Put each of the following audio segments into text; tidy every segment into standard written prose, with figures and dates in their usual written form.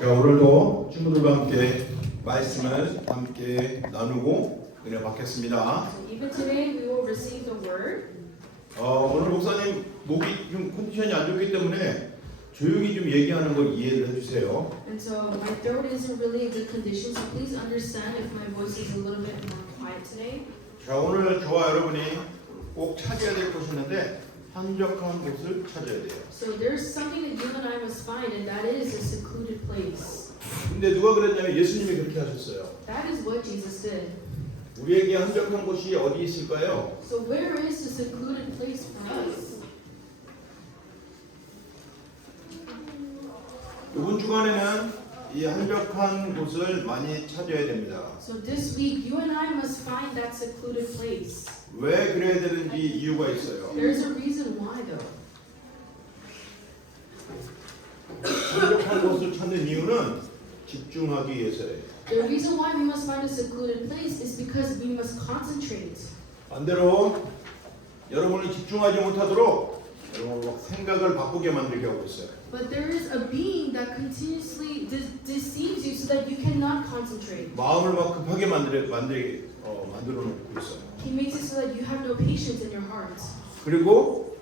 자, 오늘도 친구들과 함께 말씀을 함께 나누고 은혜 받겠습니다. Even today we will receive the word. 오늘 목사님 목이 좀 컨디션이 안 좋기 때문에 조용히 좀 얘기하는 걸 이해를 해주세요. And so my throat isn't really in good condition, so please understand if my voice is a little bit more quiet today. 자, 오늘 저와 여러분이 꼭 찾아야 될 곳이 있는데 한적한 곳을 찾아야 돼요. So there's something that you and I must find, and that is a secluded place. 근데 누가 그랬냐면 예수님이 그렇게 하셨어요. That is what Jesus did. 우리에게 한적한 곳이 어디 있을까요? So where is the secluded place for us? 이번 주간에는 이 한적한 곳을 많이 찾아야 됩니다. So this week you and I must find that secluded place. 왜 그래야 되는지 이유가 있어요. There's a reason why though. 한적한 곳을 찾는 이유는 집중하기 위해서예요. The reason why we must find a secluded place is because we must concentrate. 반대로 여러분이 집중하지 못하도록 여러분 생각을 바꾸게 만들게 하고 있어요. But there is a being that continuously deceives you so that you cannot concentrate. 마음을 막 급하게 만들어 놓고 있어요. He makes it so that you have no patience in your heart. 그리고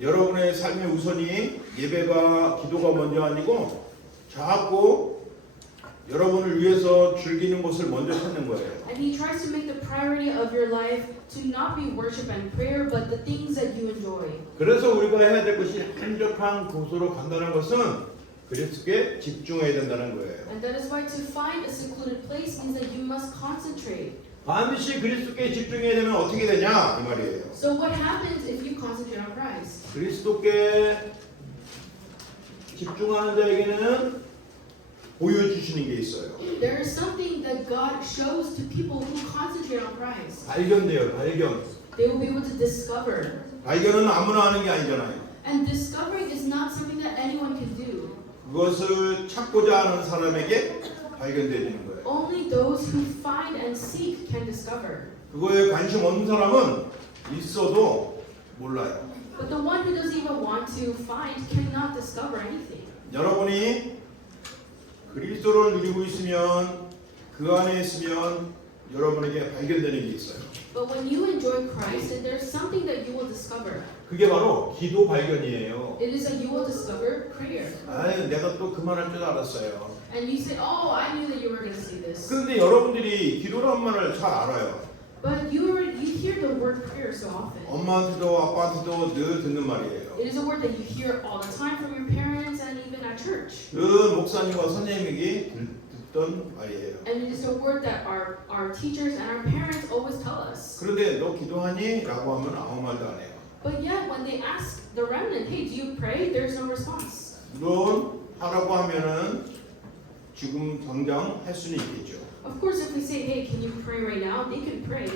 여러분의 삶의 우선이 예배가 기도가 먼저 아니고 자꾸 여러분을 위해서 즐기는 것을 먼저 찾는 거예요. And he tries to make the priority of your life to not be worship and prayer, but the things that you enjoy. 그래서 우리가 해야 될 것이 한적한 곳으로 간다는 것은 그리스도께 집중해야 된다는 거예요. And that is why to find a secluded place means that you must concentrate. 반드시 그리스도께 집중해야 되면 어떻게 되냐 이 말이에요. So what happens if you concentrate on Christ? 그리스도께 집중하는 자에게는 보여주시는 게 있어요. There is something that God shows to people who concentrate on Christ. 발견돼요. 발견. They will be able to discover. 발견은 아무나 하는 게 아니잖아요. And discovering is not something that anyone can do. 그것을 찾고자 하는 사람에게 발견되는 거예요. Only those who find and seek can discover. 그거에 관심 없는 사람은 있어도 몰라요. But the one who doesn't even want to find cannot discover anything. 여러분이 그리스도를 누리고 있으면 그 안에 있으면 여러분에게 발견되는 게 있어요. But when you enjoy Christ, then there's something that you will discover. 그게 바로 기도 발견이에요. It is that you will discover prayer. 아유, 내가 또 그만할 줄 알았어요. And you say, oh, I knew that you were going to say this. 그런데 여러분들이 기도란 말을 잘 알아요. But you hear the word prayer so often. 엄마한테도 아빠한테도 늘 듣는 말이에요. It is a word that you hear all the time from your parents and even at church. 그 목사님과 선생님에게 듣던 말이에요. And it is a word that our teachers and our parents always tell us. 그런데 너 기도하니? 라고 하면 아무 말도 안 해요. But yet when they ask the remnant, hey, do you pray? There's no response. 물론 하라고 하면은 지금 당장 할 수는 있겠죠. Of course, if we say, hey, can you pray right now? They can pray.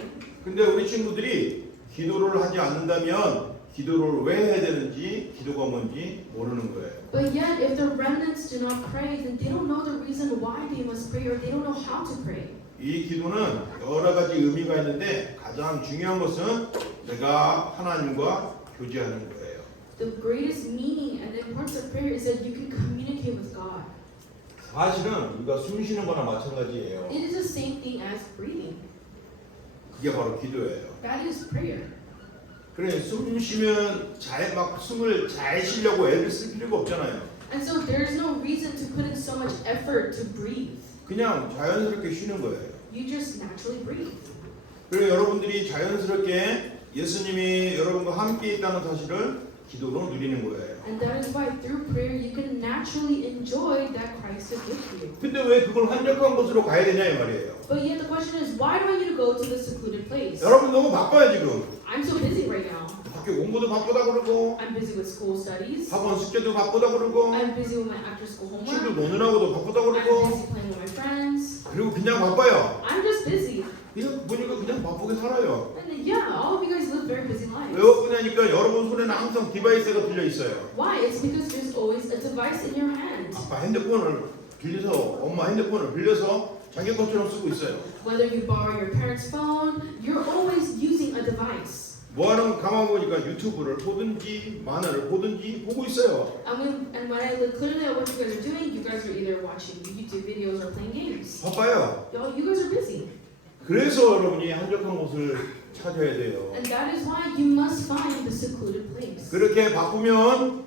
근데 우리 친구들이 기도를 하지 않는다면 기도를 왜 해야 되는지 기도가 뭔지 모르는 거예요. But yet, if the remnants do not pray, then they don't know the reason why they must pray, or they don't know how to pray. 이 기도는 여러 가지 의미가 있는데 가장 중요한 것은 내가 하나님과 교제하는 거예요. The greatest meaning and the importance of prayer is that you can communicate with God. 사실은 우리가 숨 쉬는 거나 마찬가지예요. It is the same thing as breathing. 그게 바로 기도예요. That is prayer. 그래 숨 쉬면 막 숨을 잘 쉬려고 애를 쓸 필요가 없잖아요. And so there is no reason to put in so much effort to breathe. 그냥 자연스럽게 쉬는 거예요. You just naturally breathe. 그래 여러분들이 자연스럽게 예수님이 여러분과 함께 있다는 사실을 기도로 누리는 거예요. And that is why through prayer you can naturally enjoy that Christ is with you. 근데 왜 그걸 한적한 곳으로 가야 되냐 이 말이에요. But yet the question is, why do I need to go to the secluded place? 여러분 너무 바빠요 지금. I'm so busy right now. 학교 공부도 바쁘다 그러고 I'm busy with school studies. 학원 숙제도 바쁘다 그러고 I'm busy with my after school 친구 homework. 노느라고도 바쁘다 I'm 그러고 busy playing with my friends. 그리고 그냥 바빠요. I'm just busy. 이거 보니까 그냥 바쁘게 살아요. And then, yeah, all of you guys live very busy 왜 lives. 바쁘냐니까 여러분 손에는 항상 디바이스가 들려 있어요. Why? It's because there's always a device in your hand. 아빠 핸드폰을 빌려서 엄마 핸드폰을 빌려서 자기 것처럼 쓰고 있어요. Whether you borrow your parents' phone, you're always using a device. 뭐하는 가만 보니까 유튜브를 보든지 만화를 보든지 보고 있어요. And when I look clearly at what you guys are doing, you guys are either watching YouTube videos or playing games. 바빠요. You guys are busy. 그래서 여러분이 한적한 곳을 찾아야 돼요. And that is why you must find the secluded place. 그렇게 바쁘면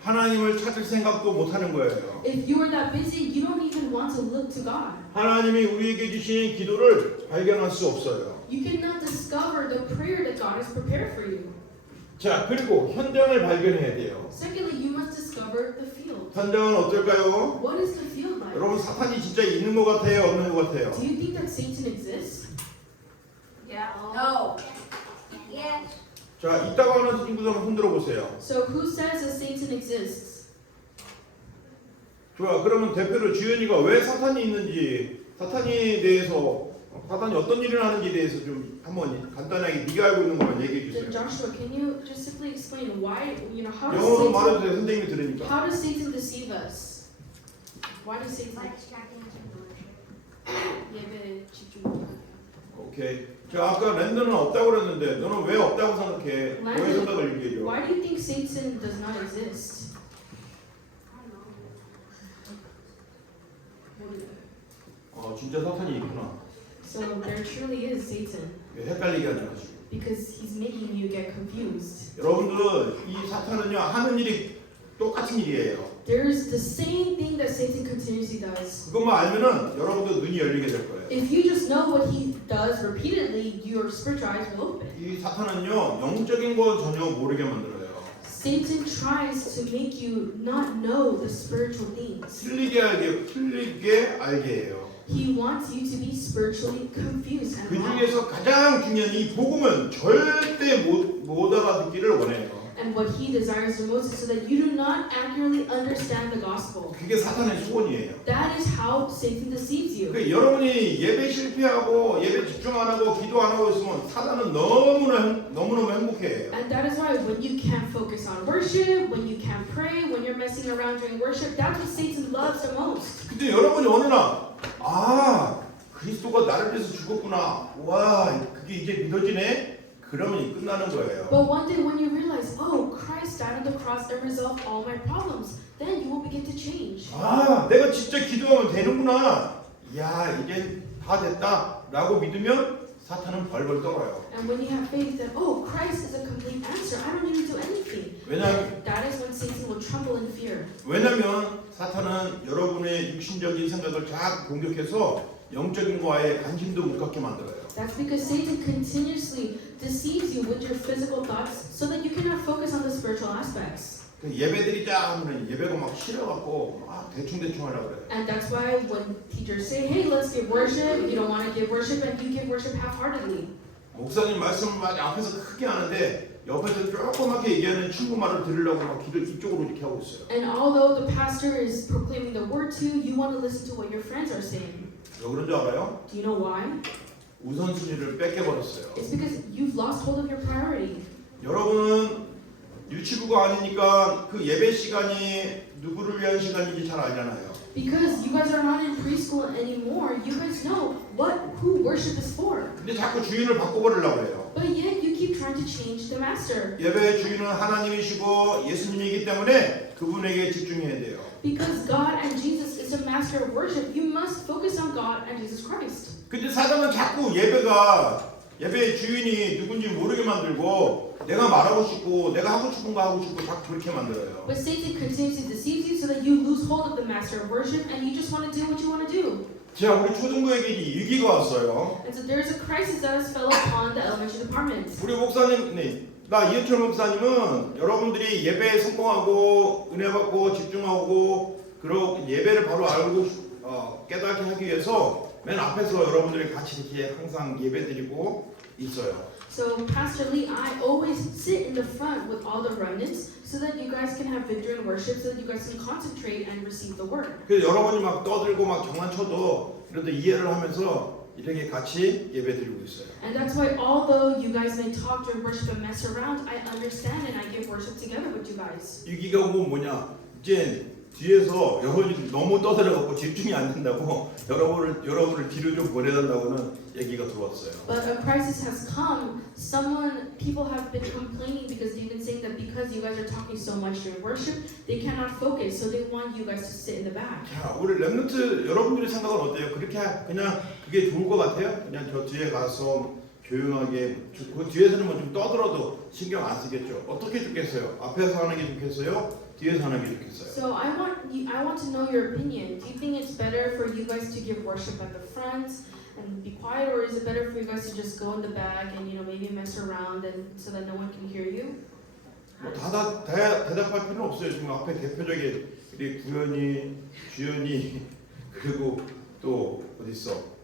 하나님을 찾을 생각도 못 하는 거예요. If you are that busy, you don't even want to look to God. 하나님이 우리에게 주신 기도를 발견할 수 없어요. You cannot discover the prayer that God has prepared for you. 자, 그리고 현장을 발견해야 돼요. Secondly, you must discover the field. 현장은 어떨까요? What is the field like? 여러분 사탄이 진짜 있는 것 같아요? 없는 것 같아요? Do you think that Satan exists? Yeah. No. Yes. 자, 있다고 하는 친구들 한번 흔들어 보세요. So who says that Satan exists? 좋아, 그러면 대표로 주연이가 왜 사탄이 있는지, 사탄에 대해서, 사탄이 어떤 일을 하는지에 대해서 좀 한번 간단하게 네가 알고 있는 것만 얘기해 Then 주세요. Joshua, can you just simply explain why, how 영어로 does 말해도 Satan, 돼요, 선생님이 들으니까. how does Satan deceive us? Why does Satan By distracting us from worship. 예배에 집중 못하게? 오케이. 자, 아까 랜드는 없다고 그랬는데 너는 왜 없다고 생각해? 왜 랜드- 생각을 얘기해 줘? Why do you think Satan does not exist? 진짜 사탄이 있구나. So there truly is Satan 왜 헷갈리게 하냐 가지고. because he's making you get confused. 여러분들 이 사탄은요 하는 일이 똑같은 일이에요. There's the same thing that Satan continuously does. 그것만 알면은 여러분들 눈이 열리게 될 거예요. If you just know what he does repeatedly, your spiritual eyes will open. 이 사탄은요 영적인 거 전혀 모르게 만들어요. Satan tries to make you not know the spiritual things. 틀리게 알게 해요. He wants you to be spiritually confused and 그 wrong. 중에서 가장 중요한 이 복음은 절대 못 알아듣기를 원해요. And what he desires the most is so that you do not accurately understand the gospel. 그게 사탄의 소원이에요. That is how Satan deceives you. 그 여러분이 예배 실패하고 예배 집중 안 하고 기도 안 하고 있으면 사탄은 너무너무 행복해요. And that is why when you can't focus on worship, when you can't pray, when you're messing around during worship, that's what Satan loves the most. 근데 여러분이 어느 날 그리스도가 나를 위해서 죽었구나. 와, 그게 이제 믿어지네. 그러면 끝나는 거예요. But one day when you realize, oh, Christ died on the cross and resolved all my problems, then you will begin to change. 내가 진짜 기도하면 되는구나. 야, 이제 다 됐다라고 믿으면 사탄은 벌벌 떨어요. And when you have faith that, oh, Christ is a complete answer, I don't need to do anything, 왜냐하면 that is when Satan will tremble in fear. 왜냐면 사탄은 여러분의 육신적인 생각을 자꾸 공격해서 영적인 거에 관심도 못 갖게 만들어요. That's because Satan continuously deceives you with your physical thoughts so that you cannot focus on the spiritual aspects. 예배드리자 하면 예배가 막 싫어갖고 막 대충 하려고 그래요. And that's why when teachers say, hey, let's give worship, you don't want to give worship and you give worship half-heartedly. 목사님 말씀을 막 앞에서 크게 하는데 옆에서 조그맣게 얘기하는 친구 말을 들으려고 막 기도 이쪽으로 이렇게 하고 있어요. And although the pastor is proclaiming the word to you, you want to listen to what your friends are saying. 왜 그런 줄 알아요? Do you know why? 우선순위를 뺏겨버렸어요. It's because you've lost hold of your priority. 여러분은 유치부가 아니니까 그 예배 시간이 누구를 위한 시간인지 잘 알잖아요. Because you guys are not in preschool anymore, you guys know who worship is for. 근데 자꾸 주인을 바꿔버리려고 해요. But yet you keep trying to change the master. 예배의 주인은 하나님이시고 예수님이기 때문에 그분에게 집중해야 돼요. Because God and Jesus is the master of worship, you must focus on God and Jesus Christ. 근데 사단은 자꾸 예배의 주인이 누군지 모르게 만들고 내가 말하고 싶고 내가 하고 싶은 거 하고 싶고 자꾸 그렇게 만들어요. But Satan continuously deceives you so that you lose hold of the master of worship and you just want to do what you want to do. 자, 우리 초등부에게 위기가 왔어요. And so there is a crisis that has fell upon the elementary department. 우리 목사님, 나 이은철 목사님은 여러분들이 예배에 성공하고 은혜 받고 집중하고 그리고 예배를 바로 알고 깨닫게 하기 위해서 맨 앞에서 여러분들이 같이 이렇게 항상 예배드리고 있어요. So Pastor Lee, I always sit in the front with all the remnants so that you guys can have victory in worship, so that you guys can concentrate and receive the word. 그래서 여러분이 막 떠들고 막 장난쳐도 그래도 이해를 하면서 이렇게 같이 예배드리고 있어요. And that's why although you guys may talk during worship and mess around, I understand and I give worship together with you guys. 위기가 오면 뭐냐? 이제 뒤에서 여러분이 너무 떠들어갖고 집중이 안 된다고 여러분을 뒤로 좀 보내달라고는 얘기가 들어왔어요. But a crisis has come. People have been complaining because they've been saying that because you guys are talking so much during worship, they cannot focus. So they want you guys to sit in the back. 자, 우리 렘넌트 여러분들의 생각은 어때요? 그렇게 그냥 그게 좋을 것 같아요? 그냥 저 뒤에 가서 조용하게 그 뒤에서는 뭐 좀 떠들어도 신경 안 쓰겠죠. 어떻게 좋겠어요? 앞에서 하는 게 좋겠어요? 뒤에서 하는 게 좋겠어요? So I want to know your opinion. Do you think it's better for you guys to give worship at the front and be quiet, or is it better for you guys to just go in the back and maybe mess around and so that no one can hear you? 뭐 대답할 필요는 없어요. 지금 앞에 대표적인 우리 구현이, 주연이 그리고 또 어디 있어?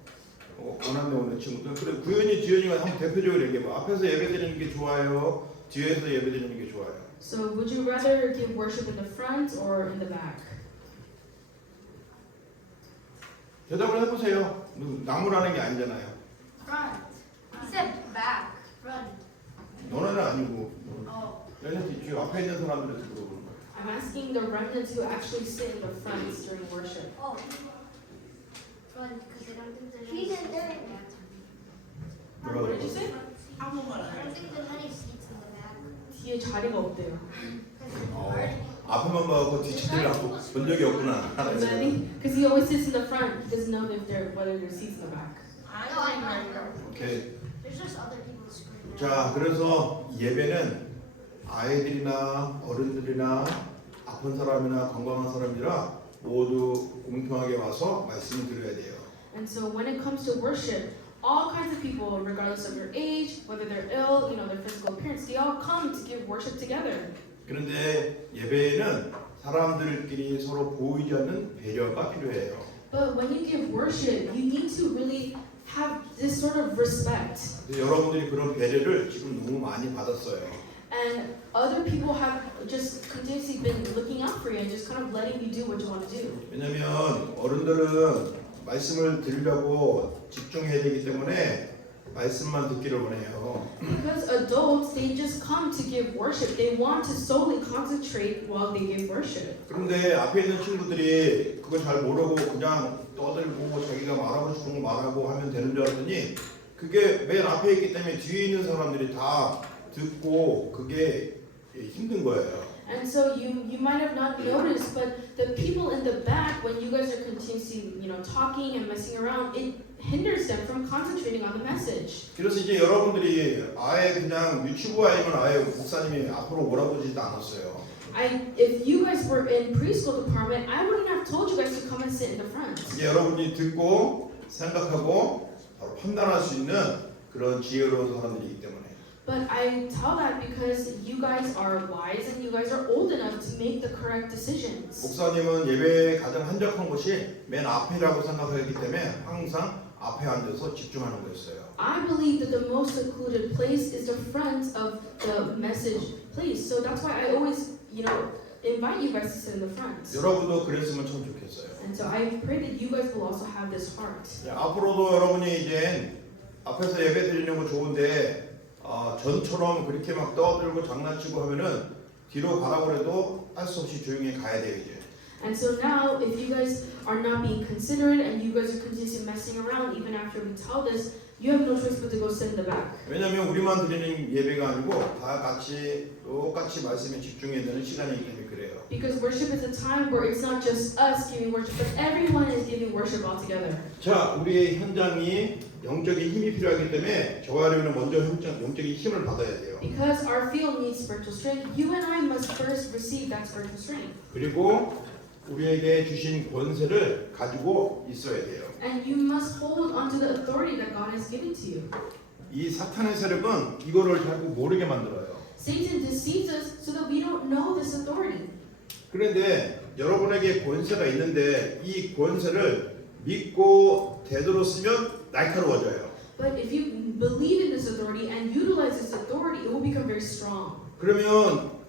원한대 오는 친구들. 그래 구현이, 주연이가 한번 대표적으로 얘기해봐. 앞에서 예배드리는 게 좋아요? 뒤에서 예배드리는 게 좋아요? So would you rather give worship in the front or in the back? 대답을 해보세요. 나무라는 게 아니잖아요. Front. He said back. Front. 너네는 아니고 Oh. 얘네 뒤에 앞에 있는 사람들한테 물어보는 거예요. I'm asking the remnants who actually sit in the front during worship. Oh. Front, because I don't think there's any. He said there. 뭐라고 What did you 그랬어? say? I don't think there's any seats in the back. 뒤에 자리가 없대요. 앞에만 봐도 뒤차리를 본 적이 없구나. Because he always sits in the front. He doesn't know whether there's seats in the back. I know. 오케이. There's just other people screaming. 자, 그래서 예배는 아이들이나 어른들이나 아픈 사람이나 건강한 사람이라 모두 공평하게 와서 말씀을 드려야 돼요. And so when it comes to worship, all kinds of people, regardless of your age, whether they're ill, their physical appearance, they all come to give worship together. 그런데 예배에는 사람들끼리 서로 보이지 않는 배려가 필요해요. But when you give worship, you need to really have this sort of respect. 근데 여러분들이 그런 배려를 지금 너무 많이 받았어요. And other people have just continuously been looking out for you and just kind of letting you do what you want to do. 왜냐면 어른들은 말씀을 들으려고 집중해야 되기 때문에 말씀만 듣기를 원해요. Because adults, they just come to give worship. They want to solely concentrate while they give worship. 그런데 앞에 있는 친구들이 그거 잘 모르고 그냥 떠들고 자기가 말하고 싶은 거 말하고 하면 되는 줄 알았더니 그게 맨 앞에 있기 때문에 뒤에 있는 사람들이 다 듣고 그게 힘든 거예요. And so you might have not noticed, but the people in the back, when you guys are continuously, talking and messing around, it hinders them from concentrating on the message. 그래서 이제 여러분들이 아예 그냥 유치부 아니면 아예 목사님이 앞으로 몰아보지도 않았어요. If you guys were in preschool department, I wouldn't have told you guys to come and sit in the front. 이제 여러분이 듣고 생각하고 바로 판단할 수 있는 그런 지혜로운 사람들이기 때문에. But I tell that because you guys are wise and you guys are old enough to make the correct decisions. 목사님은 예배에 가장 한적한 곳이 맨 앞이라고 생각하기 때문에 항상 앞에 앉아서 집중하는 거였어요. I believe that the most secluded place is the front of the message place. So that's why I always, invite you guys to sit in the front. 여러분도 그랬으면 참 좋겠어요. And so I pray that you guys will also have this heart. 앞으로도 여러분이 이제 앞에서 예배 드리는 거 좋은데 전처럼 그렇게 막 떠들고 장난치고 하면은 뒤로 가라고 해도 할 수 없이 조용히 가야 돼요 이제. And so now, if you guys are not being considerate and you guys are continuously messing around, even after we tell this, you have no choice but to go sit in the back. 왜냐하면 우리만 드리는 예배가 아니고 다 같이 똑같이 말씀에 집중해야 되는 시간이기 때문에 그래요. Because worship is a time where it's not just us giving worship, but everyone is giving worship all together. 자, 우리의 현장이 영적인 힘이 필요하기 때문에 저와 여러분은 먼저 영적인 힘을 받아야 돼요. Because our field needs spiritual strength, you and I must first receive that spiritual strength. 그리고 우리에게 주신 권세를 가지고 있어야 돼요. And you must hold onto the authority that God has given to you. 이 사탄의 세력은 이거를 자꾸 모르게 만들어요. Satan deceives us so that we don't know this authority. 그런데 여러분에게 권세가 있는데 이 권세를 믿고 제대로 쓰면 날카로워져요. But if you believe in this authority and utilize this authority, it will become very strong. 그러면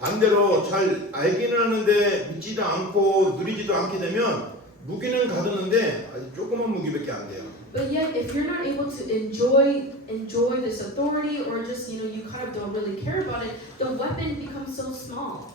반대로 잘 알기는 하는데 믿지도 않고 누리지도 않게 되면 무기는 가두는데 아주 조그만 무기밖에 안 돼요. But yet, if you're not able to enjoy this authority, or just you kind of don't really care about it, the weapon becomes so small.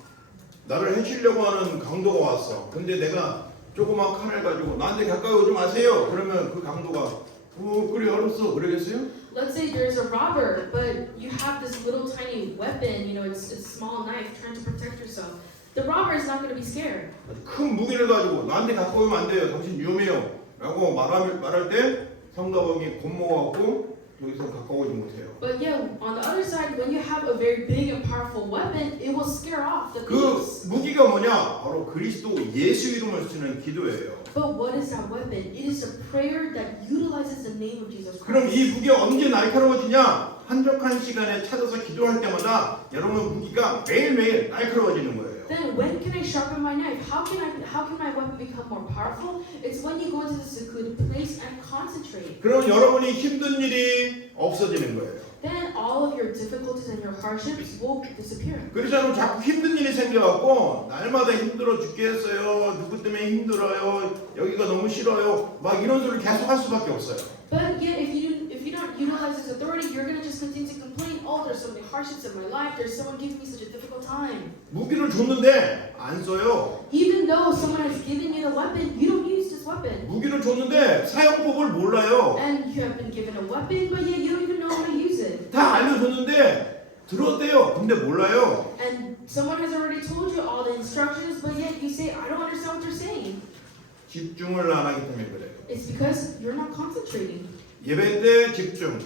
나를 해치려고 하는 강도가 왔어. 근데 내가 조그만 칼을 가지고 나한테 가까이 오지 마세요. 그러면 그 강도가 그래 알았어 그러겠어요? Let's say there's a robber, but you have this little tiny weapon, it's a small knife trying to protect yourself. The robber is not going to be scared. 큰 무기를 가지고 나한테 가까이 오면 안 돼요. 당신 위험해요. 라고 말할 때 상대방이 겁먹어갖고 여기서 가까워오지 못해요. But yeah, on the other side, when you have a very big and powerful weapon, it will scare off the 그 thieves. 무기가 뭐냐? 바로 그리스도 예수 이름을 쓰는 기도예요. But what is that weapon? It is a prayer that utilizes the name of Jesus 그럼 Christ. 이 무기가 언제 날카로워지냐? 한적한 시간에 찾아서 기도할 때마다 여러분 무기가 매일매일 날카로워지는 거예요. Then when can I sharpen my knife? How can my weapon become more powerful? It's when you go into the secluded place and concentrate. 그럼 여러분이 힘든 일이 없어지는 거예요. Then all of your difficulties and your hardships will disappear. 그렇지 자꾸 힘든 일이 생겨갖고 날마다 힘들어 죽겠어요. 누구 때문에 힘들어요. 여기가 너무 싫어요. 막 이런 소리를 계속 할 수밖에 없어요. But yet, if you don't utilize this authority, you're gonna just continue to complain. Oh, there's so many hardships in my life. There's someone giving me such a difficult time. 무기를 줬는데 안 써요. Even though someone has given you the weapon, you don't use this weapon. 무기를 줬는데 사용법을 몰라요. And you have been given a weapon, but yet you don't even know how to use it. 다 알려줬는데 들었대요. 근데 몰라요. And someone has already told you all the instructions, but yet you say, I don't understand what you're saying. 집중을 안 하기 때문에 그래요. It's because you're not concentrating. 예배 때 집중,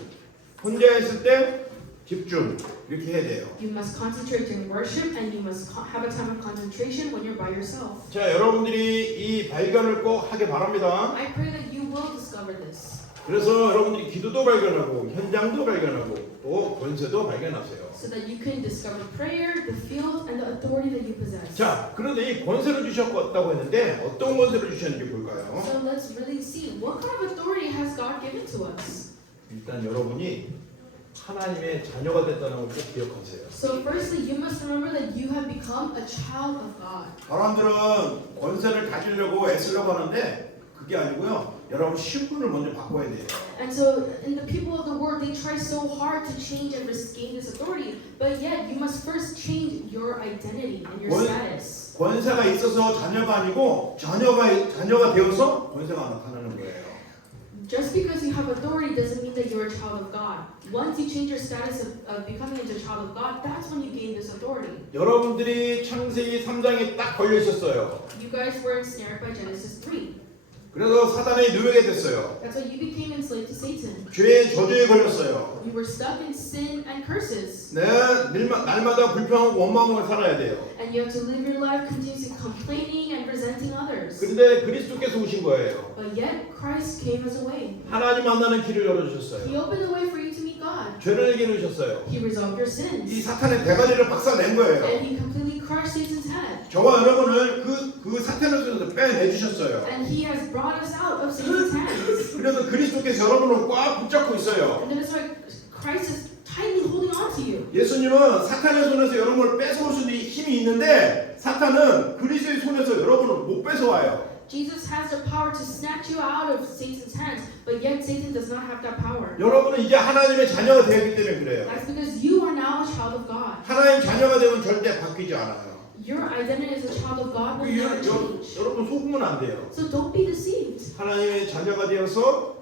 혼자 있을 때 집중 이렇게 해야 돼요. You must concentrate during worship, and you must have a time of concentration when you're by yourself. 자, 여러분들이 이 발견을 꼭 하길 바랍니다. I pray that you will discover this. 그래서 여러분들이 기도도 발견하고 현장도 발견하고 또 권세도 발견하세요. So that you can discover prayer, the field, and the authority that you possess. 자, 그런데 이 권세를 주셨다고 했는데 어떤 권세를 주셨는지 볼까요? So let's really see what kind of authority has God given to us. 일단 여러분이 하나님의 자녀가 됐다는 걸 꼭 기억하세요. So firstly, you must remember that you have become a child of God. 사람들은 권세를 가지려고 애쓰려고 하는데 그게 아니고요. 여러분 신분을 먼저 바꿔야 돼요. And so, in the people of the world, they try so hard to change and gain this authority, but yet you must first change your identity and your status. 권세가 있어서 자녀가 아니고 자녀가 되어서 권세가 나타나는 거예요. Just because you have authority doesn't mean that you're a child of God. Once you change your status of becoming a child of God, that's when you gain this authority. 여러분들이 창세기 3장에 딱 걸려 있었어요. You guys were ensnared by Genesis 3. 그래서 사단의 누명이 됐어요. That's why you became enslaved to Satan. 죄의 저주에 걸렸어요. You were stuck in sin and curses. 날마다 불평하고 원망을 살아야 돼요. And you have to live your life continuously complaining and resenting others. 그런데 그리스도께서 오신 거예요. But yet Christ came as a way. 하나님 만나는 길을 He 열어주셨어요. opened the way for you to meet God. 죄를 이겨놓으셨어요. He resolved your 이 sins. 사탄의 대가리를 박살낸 거예요. And he completely crushed Satan's head. 저와 여러분을 그 사탄의 손에서 빼내주셨어요. And he has brought us out of Satan's hands. 그래서 그리스도께서 여러분을 꽉 붙잡고 있어요. And that is why Christ is tightly holding on to you. 예수님은 사탄의 손에서 여러분을 뺏어올 수 있는 힘이 있는데 사탄은 그리스도의 손에서 여러분을 못 뺏어와요. Jesus has the power to snatch you out of Satan's hands, but yet Satan does not have that power. 여러분은 이제 하나님의 자녀가 되었기 때문에 그래요. That's because you are now a child of God. 하나님 자녀가 되면 절대 바뀌지 않아요. Your identity as a child of God will never change. 여러분 속으면 안 돼요. So don't be deceived. 하나님의 자녀가 되어서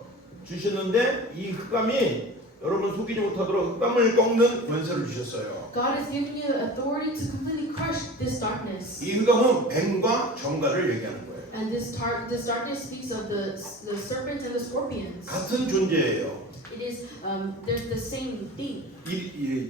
주셨는데 이 흑암이 여러분 속이지 못하도록 흑암을 꺾는 권세를 주셨어요. God has given you the authority to completely crush this darkness. 이 흑암은 뱀과 정갈을 얘기하는 거예요. And this darkness speaks of the serpents and the scorpions. 같은 존재예요. It is they're the same thing.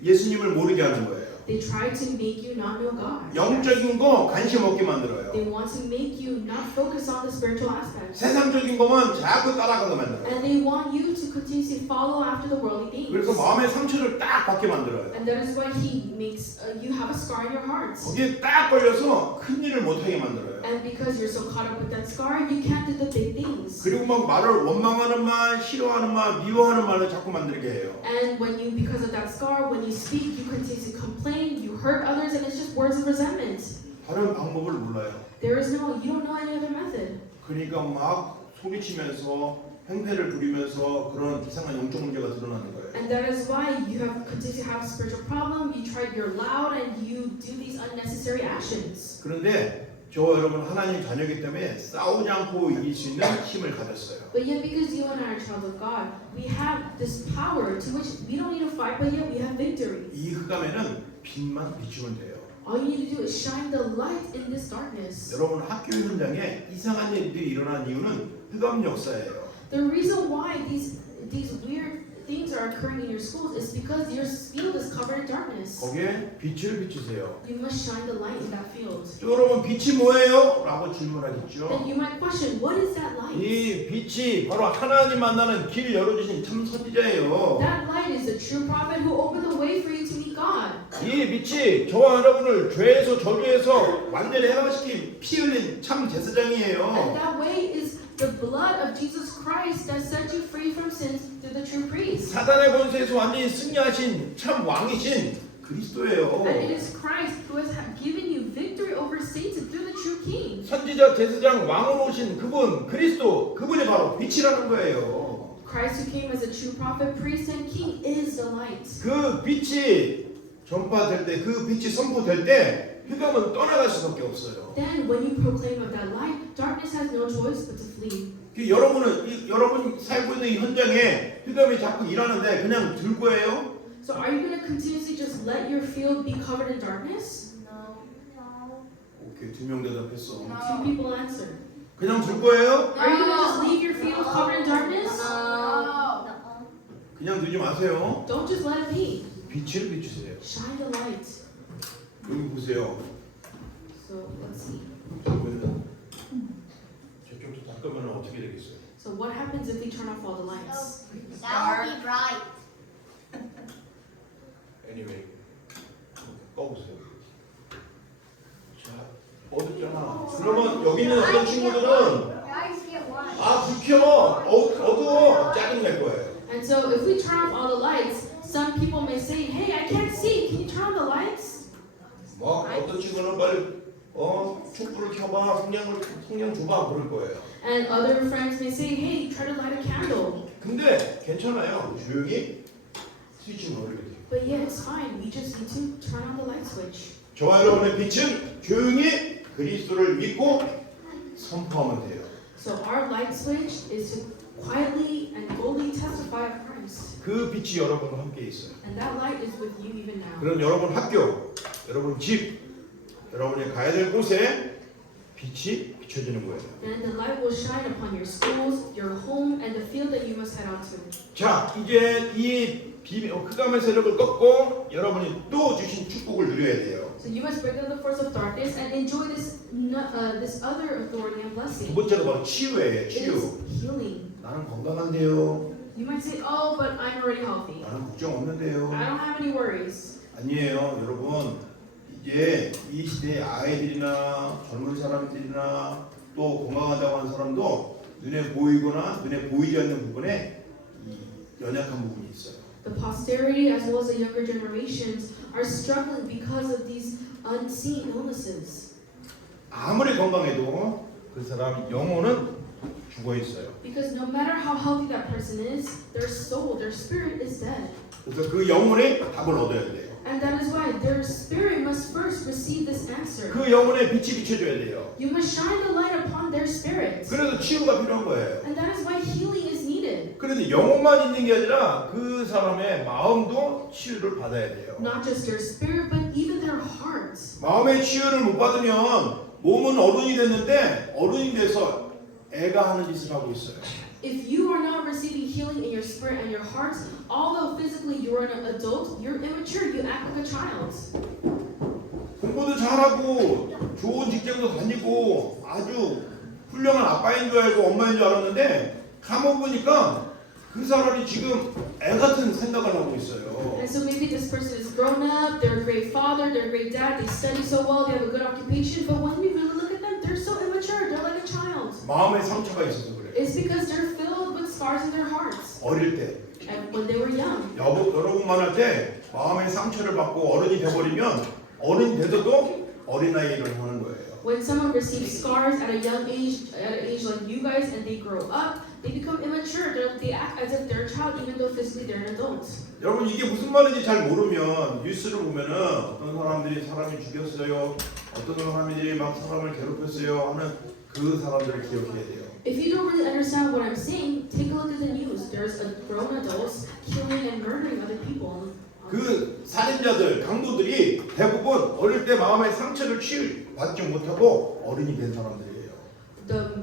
예수님을 모르게 하는 거예요. They try to make you not know God. 영적인 거 관심 없게 만들어요. They want to make you not focus on the spiritual aspects. 세상적인 것만 자꾸 따라가게 만들어요. And they want you to continuously follow after the worldly things. 그래서 마음의 상처를 딱 받게 만들어요. And that is why he makes you have a scar in your hearts. 거기에 딱 걸려서 큰 일을 못하게 만들어요. And because you're so caught up with that scar, you can't do the big things. 그리고 막 말을 원망하는 말, 싫어하는 말, 미워하는 말을 자꾸 만들게 해요. And when you, because of that scar, when you speak, you continue to complain, you hurt others, and it's just words of resentment. 다른 방법을 몰라요. You don't know any other method. 그러니까 막 소리치면서 행패를 부리면서 그런 이상한 영적 문제가 드러나는 거예요. And that is why you have continue to have a spiritual problem. You're loud and you do these unnecessary actions. 그런데 저와 여러분 하나님 자녀이기 때문에 싸우지 않고 이길 수 있는 힘을 가졌어요. But yet, because you and I are child of God, we have this power to which we don't need to fight, but yet we have victory. 이 흑암에는 빛만 비추면 돼요. All you need to do is shine the light in this darkness. 여러분 학교 현장에 이상한 일들이 일어나는 이유는 흑암 역사예요. The reason why these weird things are occurring in your schools is because your field is covered in darkness. 거기에 빛을 비추세요. You must shine the light in that field. 여러분 빛이 뭐예요? 라고 질문하겠죠. Then you might question, what is that light? 이 빛이 바로 하나님 만나는 길 열어주신 참 선지자예요. That light is the true prophet who opened the way for you to meet God. 이 빛이 저와 여러분을 죄에서 저주에서 완전히 해방시킨 피 흘린 참 And 제사장이에요. that way is the blood of Jesus Christ that set you free from sins through the true priest. 사단의 권세에서 완전히 승리하신 참 왕이신 그리스도예요. And it is Christ who has given you victory over Satan through the true King. 선지자 제사장 왕으로 오신 그분 그리스도 그분이 바로 빛이라는 거예요. Christ who came as a true prophet, priest, and king is the light. 그 빛이 전파될 때, 그 빛이 선포될 때 흑암은 떠나갈 수밖에 없어요. Then when you proclaim of that light, darkness has no choice but to flee. 여러분이 살고 있는 이 현장에 흑암이 자꾸 일하는데 그냥 둘 거예요? So are you going to continuously just let your field be covered in darkness? No. No. 오케이, 2명 대답했어. Two people answer. 그냥 둘 거예요? Are you going to just leave your field covered in darkness? No. 그냥 두지 마세요. Don't just let it be. 빛을 비추세요. Shine the light. 여기 보세요. So let's see. 그러면 저쪽도 다 끄면 어떻게 되겠어요? So what happens if we turn off all the lights? That will be bright. Anyway, 꺼보세요. 자, 어둡잖아. 그러면 여기 있는 어떤 친구들은 Guys get one. 아, 불 켜! 어두워! 짜증낼 거예요. And so if we turn off all the lights, some people may say, hey, I can't see. Can you turn on the lights? 뭐 어떤 친구는 빨리 촛불을 켜봐, 성냥 줘봐 그럴 거예요. And other friends may say, hey, try to light a candle. 근데 괜찮아요. 조용히 스위치 누르면 돼요. But yeah, it's fine. We just need to turn on the light switch. 저와 여러분의 빛은 조용히 그리스도를 믿고 선포하면 돼요. So our light switch is to quietly and boldly testify of Christ. 그 빛이 여러분과 함께 있어요. And that light is with you even now. 그럼 여러분 학교, 여러분 집, 여러분이 가야 될 곳에 빛이 비춰지는 거예요. And the light will shine upon your schools, your home, and the field that you must head out to. 자, 이제 이 흑암의 세력을 꺾고 여러분이 또 주신 축복을 누려야 돼요. So you must break down the force of darkness and enjoy this other authority and 두 blessing. 번째로 바로 치유예요. It 치유. is healing. 나는 건강한데요. You might say, oh, but I'm already healthy. 나는 걱정 없는데요. I don't have any worries. 아니에요, 여러분. 이제 이 시대의 아이들이나 젊은 사람들이나 또 건강하다고 하는 사람도 눈에 보이거나 눈에 보이지 않는 부분에 이 연약한 부분이 있어요. The posterity as well as the younger generations are struggling because of these unseen illnesses. 아무리 건강해도 그 사람 영혼은 죽어 있어요. Because no matter how healthy that person is, their soul, their spirit is dead. 그래서 그 영혼의 답을 얻어야 돼요. And that is why their spirit must first receive this answer. 그 영혼에 빛이 비춰줘야 돼요. You must shine the light upon their spirit. 그래서 치유가 필요한 거예요. And that is why healing is needed. 그런데 영혼만 있는 게 아니라 그 사람의 마음도 치유를 받아야 돼요. Not just their spirit, but even their hearts. 마음의 치유를 못 받으면 몸은 어른이 됐는데 어른이 돼서 애가 하는 짓을 하고 있어요. If you are not receiving healing in your spirit and your hearts, although physically you are an adult, you're immature, you act like a child. 공부도 잘하고 좋은 직장도 다니고 아주 훌륭한 아빠인 줄 알고 엄마인 줄 알았는데 가만 보니까 그 사람이 지금 애 같은 생각을 하고 있어요. And so maybe this person is grown up, they're a great father, they're a great dad, they study so well, they have a good occupation, but when we really look at them, they're so immature, they're like a child. 마음에 상처가 있어서 그래요. It's because they're filled with scars in their hearts. 어릴 때 And when they were young. 여러분만 할 때 마음의 상처를 받고 어른이 돼버리면 어른이 돼서도 어린아이를 하는 거예요. When someone receives scars at an age like you guys, and they grow up, they become immature. They act as if they're a child, even though physically they're an adult. 여러분 이게 무슨 말인지 잘 모르면 뉴스를 보면은 어떤 사람들이 사람이 죽였어요, 어떤 사람들이 막 사람을 괴롭혔어요 하는 그 사람들을 기억해야 돼요. If you don't really understand what I'm saying, take a look at the news. There's a grown adults killing and murdering other people. 그 살인자들, 강도들이 대부분 어릴 때 마음의 상처를 치유받지 못하고 어른이 된 사람들이에요.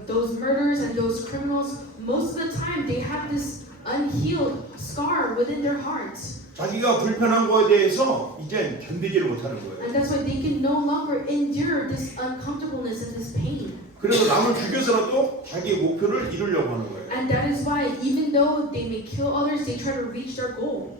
Those murderers and those criminals, most of the time they have this unhealed scar within their hearts. 자기가 불편한 거에 대해서 이제 견디지를 못하는 거예요. And that's why they can no longer endure this uncomfortableness and this pain. 그래서 남을 죽여서라도 자기의 목표를 이루려고 하는 거예요. And that is why even though they may kill others, they try to reach their goal.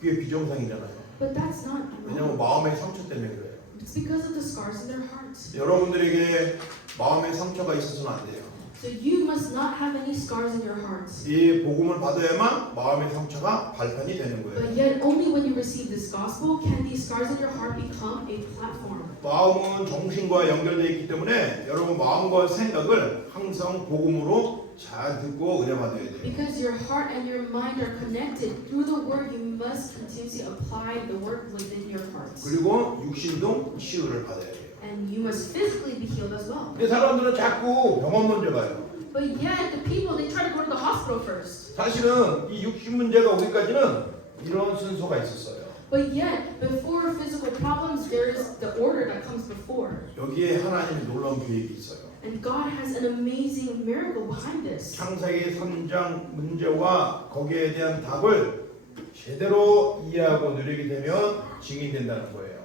그게 비정상이잖아요. But that's not 왜냐하면 wrong. 마음의 상처 때문에 그래요. It's because of the scars in their hearts. 여러분들에게 마음의 상처가 있어서는 안 돼요. So you must not have any scars in your hearts. 이 복음을 받아야만 마음의 상처가 발판이 되는 거예요. But yet only when you receive this gospel can these scars in your heart become a platform. 마음은 정신과 연결되어 있기 때문에 여러분 마음과 생각을 항상 복음으로 잘 듣고 은혜 받아야 돼요. Because your heart and your mind are connected through the word, you must continuously apply the word within your hearts. 그리고 육신도 치유를 받아야 돼요. And you must physically be healed as well. 근데 사람들은 자꾸 병원 먼저 가요. But yet the people, they try to go to the hospital first. 사실은 이 육신 문제가 오기까지는 이런 순서가 있었어요. But yet, before physical problems, there is the order that comes before. 여기에 하나님의 놀라운 계획이 있어요. And God has an amazing miracle behind this. 창세기 3장 문제와 거기에 대한 답을 제대로 이해하고 누리게 되면 증인된다는 거예요.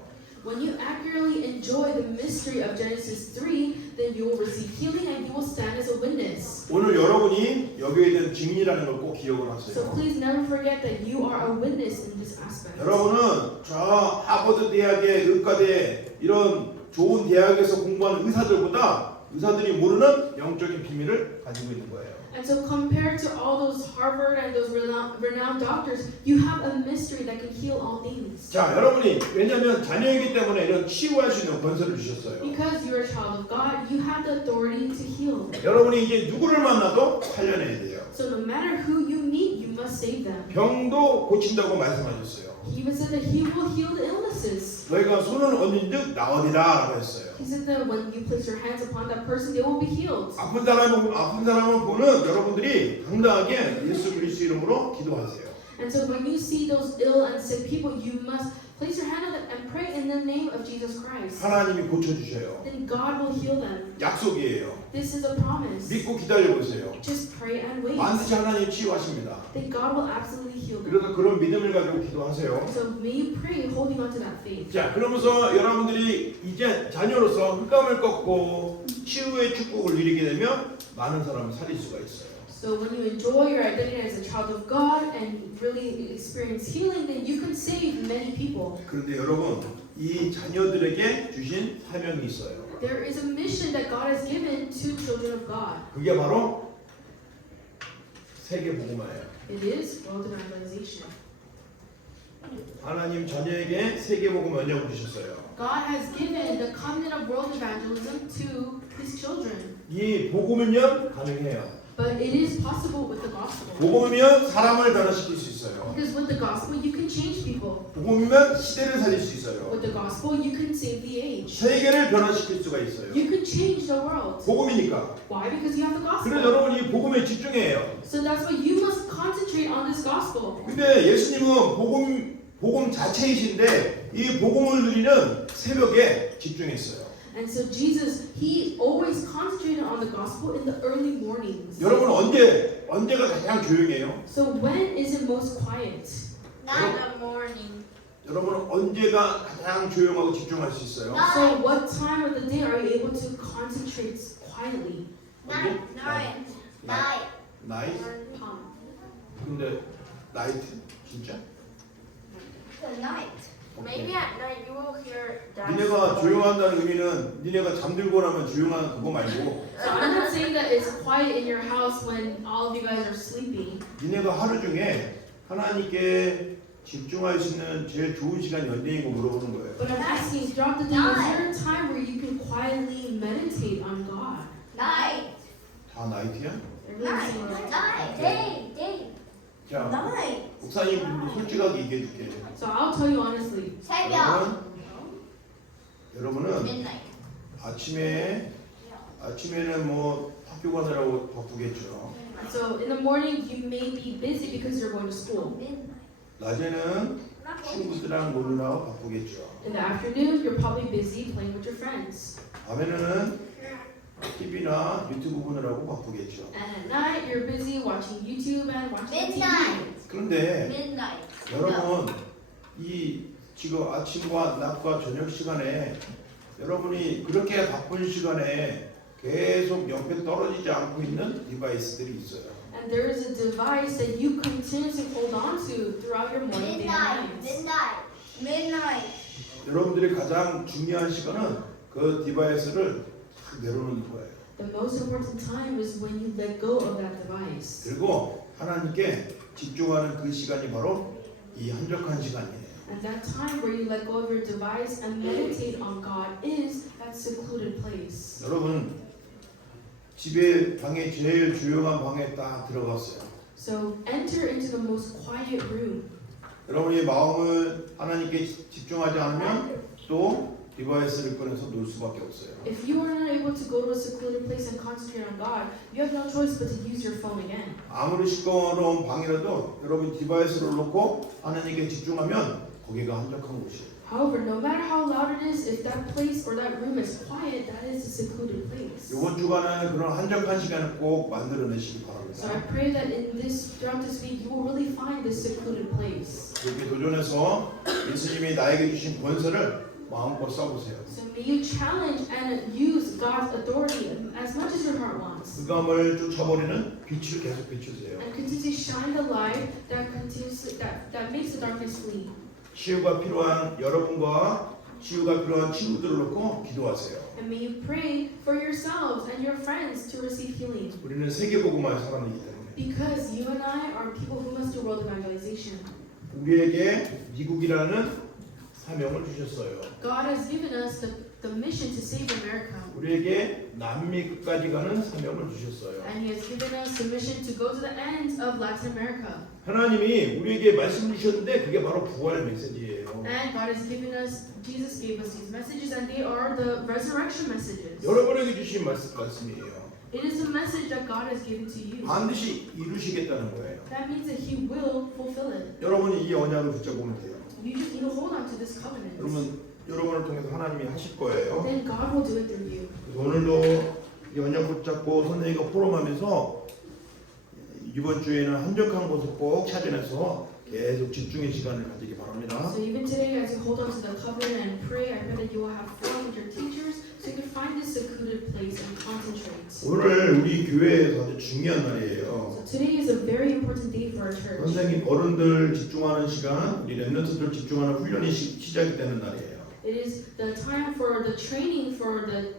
When you accurately enjoy the mystery of Genesis 3, then you will receive healing and you will stand as a witness. 오늘 여러분이 여기에 대한 증인이라는 걸 꼭 기억을 So 하세요. please never forget that you are a witness in this aspect. 여러분은 저 하버드 대학의 의과대 이런 좋은 대학에서 공부하는 의사들보다 의사들이 모르는 영적인 비밀을 가지고 있는 거예요. And so compared to all those Harvard and those renowned doctors, you have a mystery that can heal all things. 자, 여러분이 왜냐하면 자녀이기 때문에 이런 치유할 수 있는 권세를 주셨어요. Because you're a child of God, you have the authority to heal. 여러분이 이제 누구를 만나도 살려내야 돼요. So no matter who you meet, you must save them. 병도 고친다고 말씀하셨어요. He even said that he will heal the illnesses. 너희가 손을 얹은 즉 나으리라라고 했어요. He said that when you place your hands upon that person, they will be healed. 아픈 사람을 보는 여러분들이 당당하게 예수 그리스도 이름으로 기도하세요. And so when you see those ill and sick people, you must place your hand on them and pray in the name of Jesus Christ. 하나님이 고쳐주셔요. Then God will heal them. 약속이에요. This is a promise. 믿고 기다려보세요. Just pray and wait. 반드시 하나님 치유하십니다. Then God will absolutely heal them. 그래서 그런 믿음을 가지고 기도하세요. So may you pray holding on to that faith. 자, 그러면서 여러분들이 이제 자녀로서 흑암을 꺾고 치유의 축복을 누리게 되면 많은 사람을 살릴 수가 있어요. So when you enjoy your identity as a child of God and really experience healing, then you can save many people. 그런데 여러분, 이 자녀들에게 주신 사명이 있어요. There is a mission that God has given to children of God. 그게 바로 세계 복음화예요. It is world evangelization. 하나님 자녀에게 세계 복음 언약을 주셨어요. God has given the covenant of world evangelism to His children. 이 복음은요 가능해요. But it is possible with the gospel. 복음이면 사람을 변화시킬 수 있어요. Because with the gospel, you can change people. 복음이면 시대를 살릴 수 있어요. With the gospel, you can save the age. 세계를 변화시킬 수가 있어요. You can change the world. 복음이니까. Why? Because you have the 그래서 gospel. 여러분 이 복음에 집중해요. So that's why you must concentrate on this gospel. 근데 예수님은 복음 자체이신데 이 복음을 누리는 새벽에 집중했어요. And so Jesus, He always concentrated on the gospel in the early mornings. 여러분 언제가 가장 조용해요? So when is it most quiet? Not the morning. 여러분 언제가 가장 조용하고 집중할 수 있어요? So what time of the day are you able to concentrate quietly? Night. 나이트? Palm. 근데 나이트 진짜? The night. Maybe at night you will hear that. 니네가 조용한다는 의미는 니네가 잠들고 나면 조용한 그거 말고 So I'm not saying that it's quiet in your house when all of you guys are sleeping. 니네가 하루 중에 하나님께 집중할 수 있는 제일 좋은 시간이 언제인 거 물어보는 거예요. But I'm asking, throughout the day, is there a time where you can quietly meditate on God? Night. 다 나이트야? Everyone's saying Night. Day. 자, Night. 목사님도 솔직하게 얘기해 줄게. So I'll tell you honestly. 새벽. 여러분은 Midnight. 아침에는 뭐 학교 가느라고 바쁘겠죠. So in the morning you may be busy because you're going to school. Midnight. 낮에는 친구들이랑 노느라고 바쁘겠죠. In the afternoon you're probably busy playing with your friends. 밤에는 TV나 유튜브 보느라고 바쁘겠죠. And at night you're busy watching YouTube and watching TV. Midnight. 그런데 Midnight. 여러분 이 지금 아침과 낮과 저녁 시간에 여러분이 그렇게 바쁜 시간에 계속 옆에 떨어지지 않고 있는 디바이스들이 있어요. And there is a device that you continuously hold on to throughout your morning, day, and Midnight. night. Midnight. 여러분들이 가장 중요한 시간은 그 디바이스를 탁 내려놓는 거예요. The most important time is when you let go of that device. 그리고 하나님께 집중하는 그 시간이 바로 이 한적한 시간이에요. And that time where you let go of your device and meditate on God is that secluded place. 여러분 집에 방에 제일 조용한 방에 딱 들어갔어요. So enter into the most quiet room. 여러분이 마음을 하나님께 집중하지 않으면 또 디바이스를 꺼내서 놀 수밖에 없어요. If you are not able to go to a secluded place and concentrate on God, you have no choice but to use your phone again. 아무리 시끄러운 방이라도 여러분 디바이스를 놓고 하나님께 집중하면 거기가 한적한 곳이에요. However, no matter how loud it is, if that place or that room is quiet, that is a secluded place. 이번 주간은 그런 한적한 시간을 꼭 만들어내시기 So I 바랍니다. pray that throughout this week, you will really find this secluded place. 그렇게 도전해서 예수님이 나에게 주신 권세를 마음껏 써보세요. So may you challenge and use God's authority as much as your heart wants. 흑암을 쫓아버리는 빛을 계속 비추세요. And continue to shine the light that makes the darkness flee. 치유가 필요한 여러분과 치유가 필요한 친구들을 놓고 기도하세요. And may you pray for yourselves and your friends to receive healing. 우리는 세계복음화의 사람이기 때문에 Because you and I are people who must do world evangelization. 우리에게 미국이라는 사명을 주셨어요. God has given us the mission to save America. 우리에게 남미 끝까지 가는 사명을 주셨어요. And He has given us the mission to go to the ends of Latin America. 하나님이 우리에게 말씀 주셨는데 그게 바로 부활 메시지예요. And God has given us, Jesus gave us these messages, and they are the resurrection messages. 여러분에게 주신 말씀이에요. It is a message that God has given to you. 반드시 이루시겠다는 거예요. That means that He will fulfill it. 여러분이 이 언약을 붙잡으면 돼요. You just need to hold on to this covenant. 여러분을 통해서 하나님이 하실 거예요. Then God will do it through you. 그래서 오늘도 이 언약 붙잡고 선생님과 포럼하면서 이번 주에는 한적한 곳을 꼭 찾아내서 계속 집중의 시간을 가지기 바랍니다. So even today, as you hold on to the covenant and pray, I pray that you will have fun with your teachers, so you can find this secluded place and concentrate. 오늘 우리 교회에서 아주 중요한 날이에요. So today is a very important day for our church. 선생님 어른들 집중하는 시간, 우리 랩런트들 집중하는 훈련이 시작이 되는 날이에요. It is the time for the training for the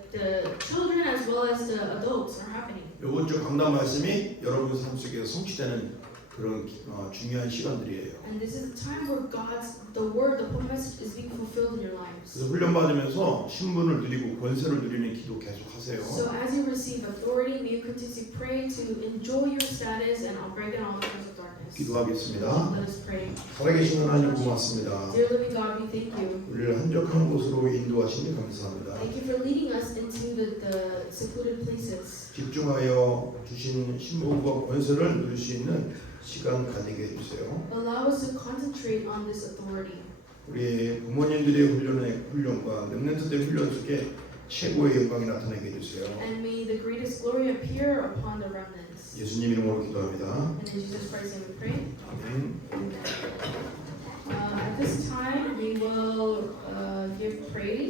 children as well as the adults are happening. 이번 주 강단 말씀이 여러분 삶 속에서 성취되는 그런 중요한 시간들이에요. And this is the time where the word, the whole message is being fulfilled in your lives. 그래서 훈련 받으면서 신분을 누리고 권세를 누리는 기도 계속 하세요. So as you receive authority, may you continue to pray to enjoy your status and break down all the forces of darkness. 기도하겠습니다. Let us pray. 살아계신 하나님 고맙습니다. Dear living God, we thank you. 우리를 한적한 곳으로 인도하시니 감사합니다. Thank you for leading us into the secluded places. 집중하여 주신 신분과 권세를 누릴 수 있는 시간 가지게 해주세요. Allow us to concentrate on this authority. 우리 부모님들의 훈련과 렘넌트들의 훈련 속에 최고의 영광이 나타나게 해주세요. And may the greatest glory appear upon the remnants. 예수님 이름으로 기도합니다. And in Jesus Christ's name we pray. 아멘. At this time, we will give praise.